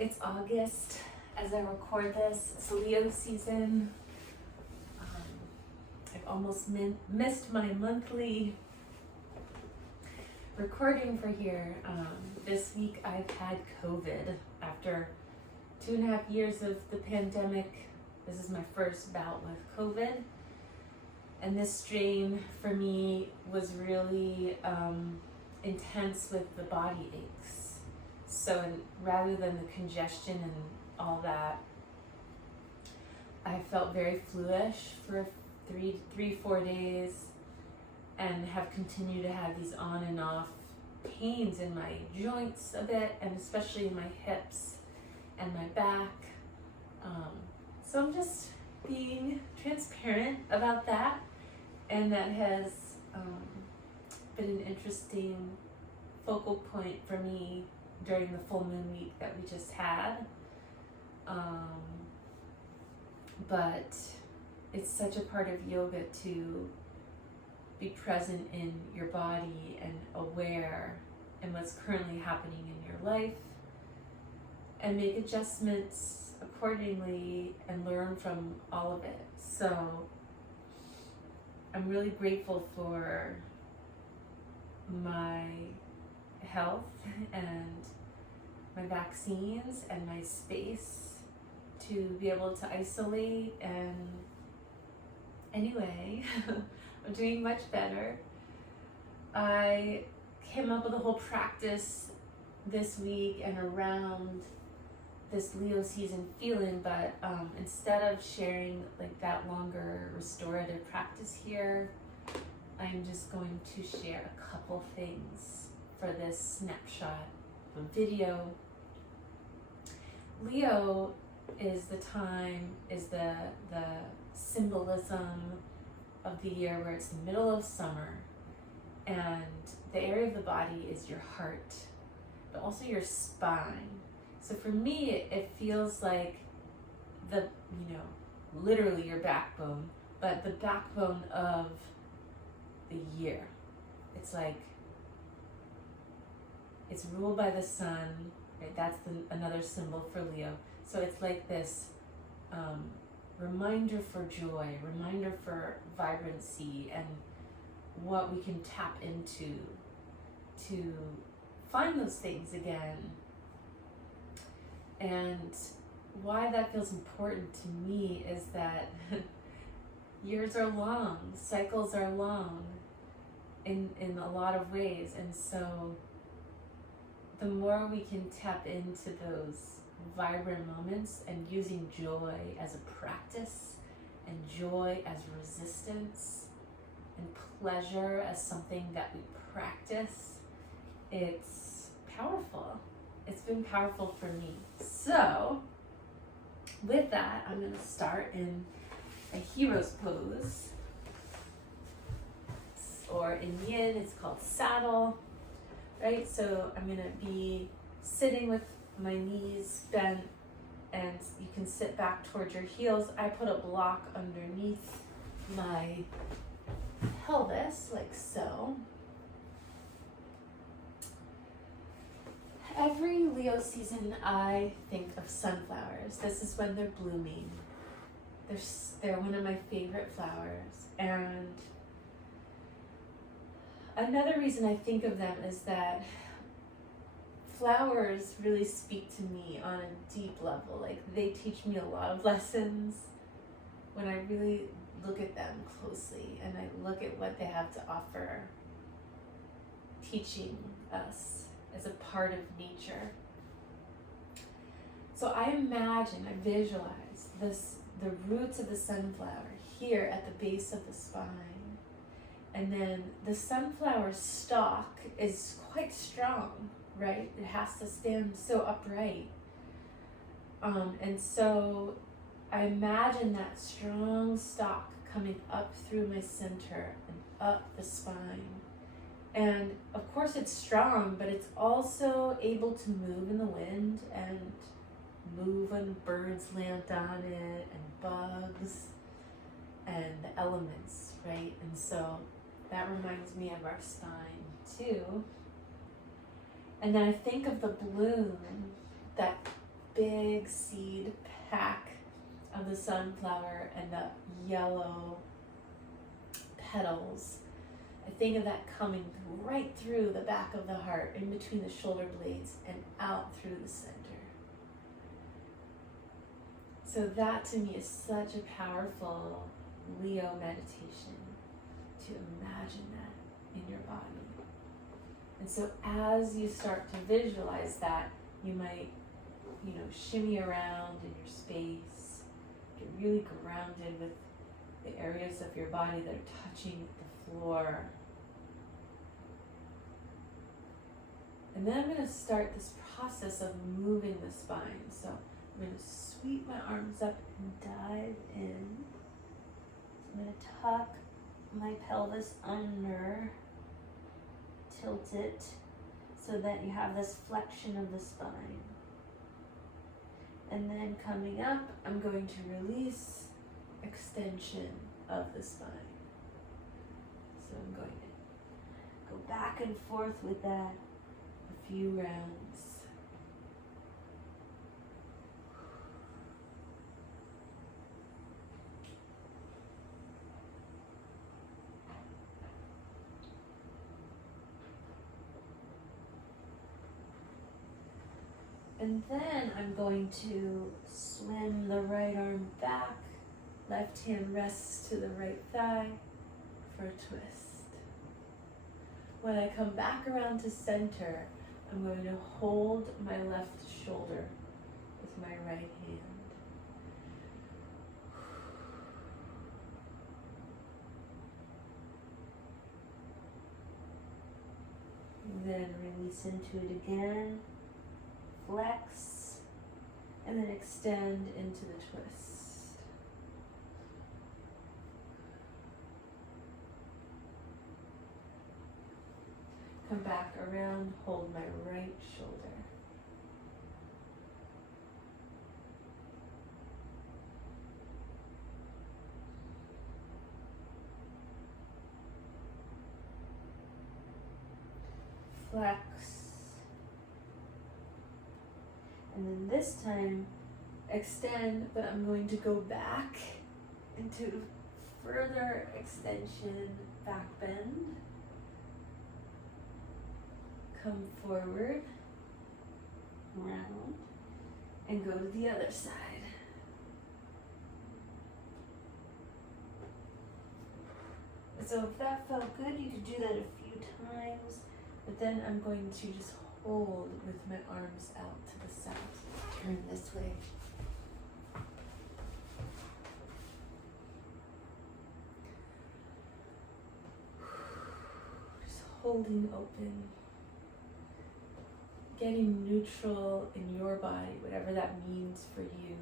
It's August as I record this. It's Leo season. I've almost missed my monthly recording for here. This week I've had COVID. After 2.5 years of the pandemic, this is my first bout with COVID. And this strain for me was really intense with the body aches. So rather than the congestion and all that, I felt very fluish for 4 days and have continued to have these on and off pains in my joints a bit, and especially in my hips and my back. So I'm just being transparent about that, and that has been an interesting focal point for me during the full moon week that we just had. But it's such a part of yoga to be present in your body and aware in what's currently happening in your life, and make adjustments accordingly and learn from all of it. So I'm really grateful for my health and my vaccines and my space to be able to isolate. And anyway, I'm doing much better. I came up with a whole practice this week and around this Leo season feeling, but instead of sharing like that longer restorative practice here, I'm just going to share a couple things for this snapshot of video. Leo is the time, is the symbolism of the year where it's the middle of summer, and the area of the body is your heart, but also your spine. So for me, it feels like literally your backbone, but the backbone of the year. It's like, it's ruled by the sun, right? That's another symbol for Leo. So it's like this reminder for joy, reminder for vibrancy, and what we can tap into to find those things again. And why that feels important to me is that years are long, cycles are long in a lot of ways. And so the more we can tap into those vibrant moments and using joy as a practice, and joy as resistance, and pleasure as something that we practice, it's powerful. It's been powerful for me. So with that, I'm going to start in a hero's pose, or in yin it's called saddle, right? So I'm going to be sitting with my knees bent, and you can sit back towards your heels. I put a block underneath my pelvis like so. Every Leo season I think of sunflowers. This is when they're blooming. They're one of my favorite flowers. And another reason I think of them is that flowers really speak to me on a deep level. Like, they teach me a lot of lessons when I really look at them closely and I look at what they have to offer, teaching us as a part of nature. So I visualize the roots of the sunflower here at the base of the spine. And then the sunflower stalk is quite strong, right? It has to stand so upright. And so I imagine that strong stalk coming up through my center and up the spine. And of course it's strong, but it's also able to move in the wind and move when birds land on it, and bugs and the elements, right? And so that reminds me of our spine too. And then I think of the bloom, that big seed pack of the sunflower and the yellow petals. I think of that coming right through the back of the heart, in between the shoulder blades and out through the center. So that to me is such a powerful Leo meditation, to imagine that in your body. And so as you start to visualize that, you might, shimmy around in your space, get really grounded with the areas of your body that are touching the floor. And then I'm going to start this process of moving the spine. So I'm going to sweep my arms up and dive in. So I'm going to tuck my pelvis under, tilt it so that you have this flexion of the spine. And then coming up, I'm going to release extension of the spine. So I'm going to go back and forth with that a few rounds. And then I'm going to swim the right arm back, left hand rests to the right thigh for a twist. When I come back around to center, I'm going to hold my left shoulder with my right hand. Then release into it again. Flex, and then extend into the twist. Come back around, hold my right shoulder. Flex. And then this time, extend, but I'm going to go back into further extension, back bend. Come forward, round, and go to the other side. So if that felt good, you could do that a few times, but then I'm going to just hold with my arms out to the side. Turn this way. Just holding open. Getting neutral in your body, whatever that means for you.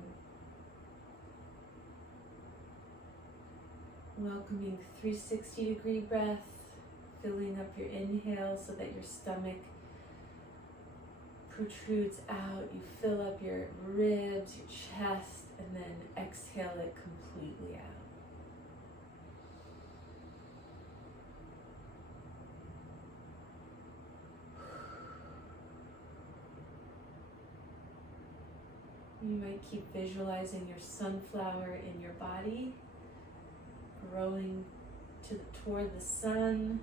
Welcoming 360-degree breath, filling up your inhale so that your stomach protrudes out. You fill up your ribs, your chest, and then exhale it completely out. You might keep visualizing your sunflower in your body, growing toward the sun,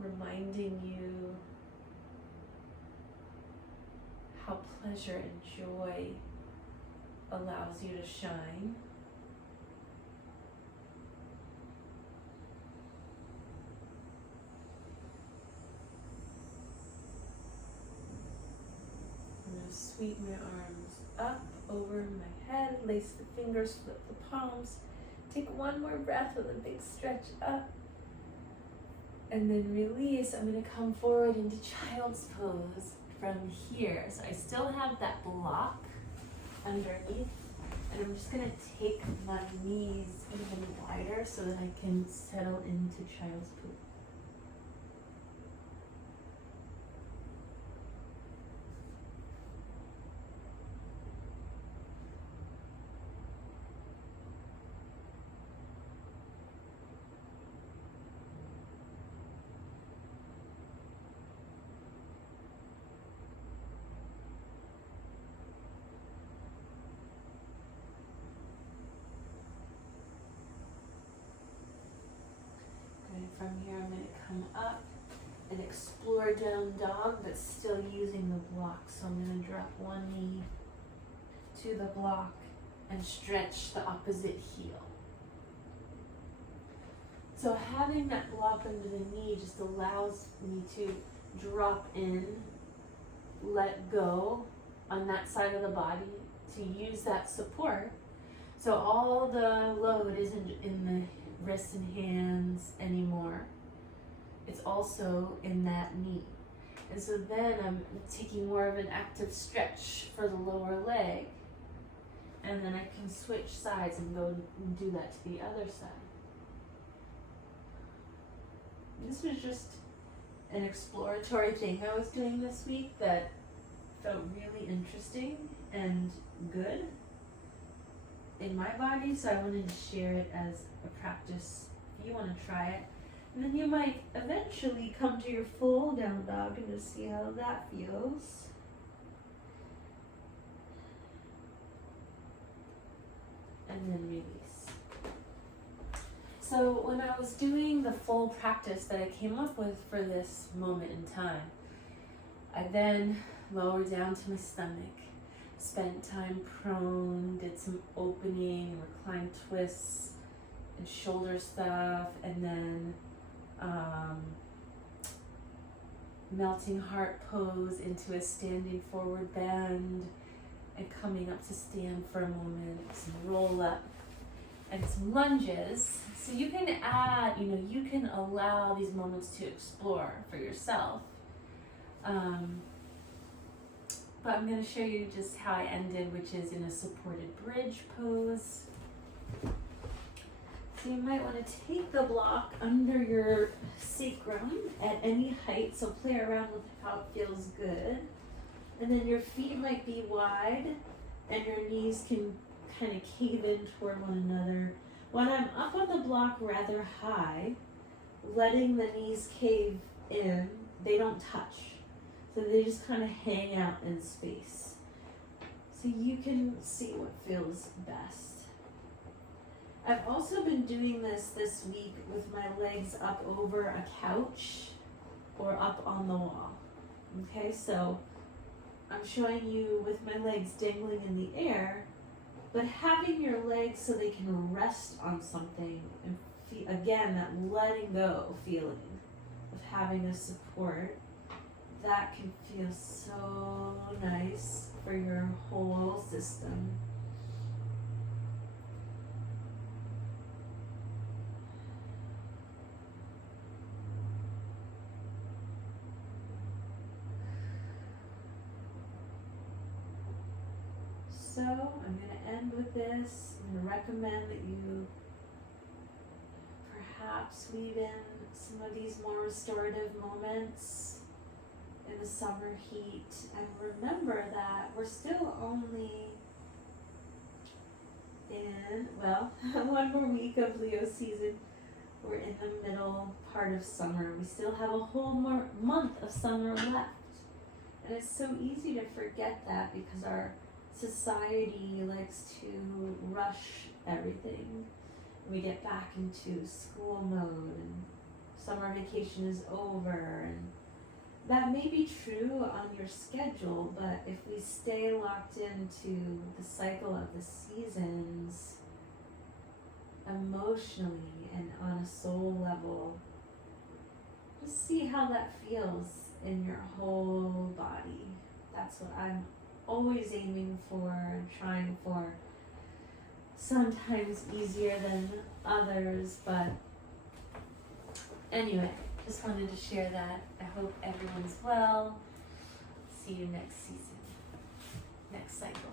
reminding you how pleasure and joy allows you to shine. I'm going to sweep my arms up over my head, lace the fingers, flip the palms. Take one more breath with a big stretch up. And then release. I'm going to come forward into child's pose from here. So I still have that block underneath. And I'm just going to take my knees even wider so that I can settle into child's pose. up and explore down dog, but still using the block. So I'm going to drop one knee to the block and stretch the opposite heel. So having that block under the knee just allows me to drop in, let go on that side of the body to use that support. So all the load isn't in the wrists and hands anymore. It's also in that knee. And so then I'm taking more of an active stretch for the lower leg. And then I can switch sides and go and do that to the other side. This was just an exploratory thing I was doing this week that felt really interesting and good in my body, so I wanted to share it as a practice if you want to try it. And then you might eventually come to your full down dog and just see how that feels. And then release. So when I was doing the full practice that I came up with for this moment in time, I then lowered down to my stomach, spent time prone, did some opening, reclined twists, and shoulder stuff, and then melting heart pose into a standing forward bend, and coming up to stand for a moment, some roll up, and some lunges. So you can add, you can allow these moments to explore for yourself. But I'm going to show you just how I ended, which is in a supported bridge pose. So you might want to take the block under your sacrum at any height, so play around with how it feels good. And then your feet might be wide and your knees can kind of cave in toward one another. When I'm up on the block rather high, letting the knees cave in, they don't touch. So they just kind of hang out in space. So you can see what feels best. I've also been doing this week with my legs up over a couch or up on the wall. Okay, so I'm showing you with my legs dangling in the air, but having your legs so they can rest on something and again, that letting go feeling of having a support. That can feel so nice for your whole system. So I'm going to end with this. I'm going to recommend that you perhaps weave in some of these more restorative moments in the summer heat, and remember that we're still only in, one more week of Leo season. We're in the middle part of summer. We still have a whole more month of summer left. And it's so easy to forget that because our society likes to rush everything. We get back into school mode and summer vacation is over, and that may be true on your schedule, but if we stay locked into the cycle of the seasons emotionally and on a soul level, just see how that feels in your whole body. That's what I'm always aiming for and trying for. Sometimes easier than others, but anyway, just wanted to share that. I hope everyone's well. See you next season, next cycle.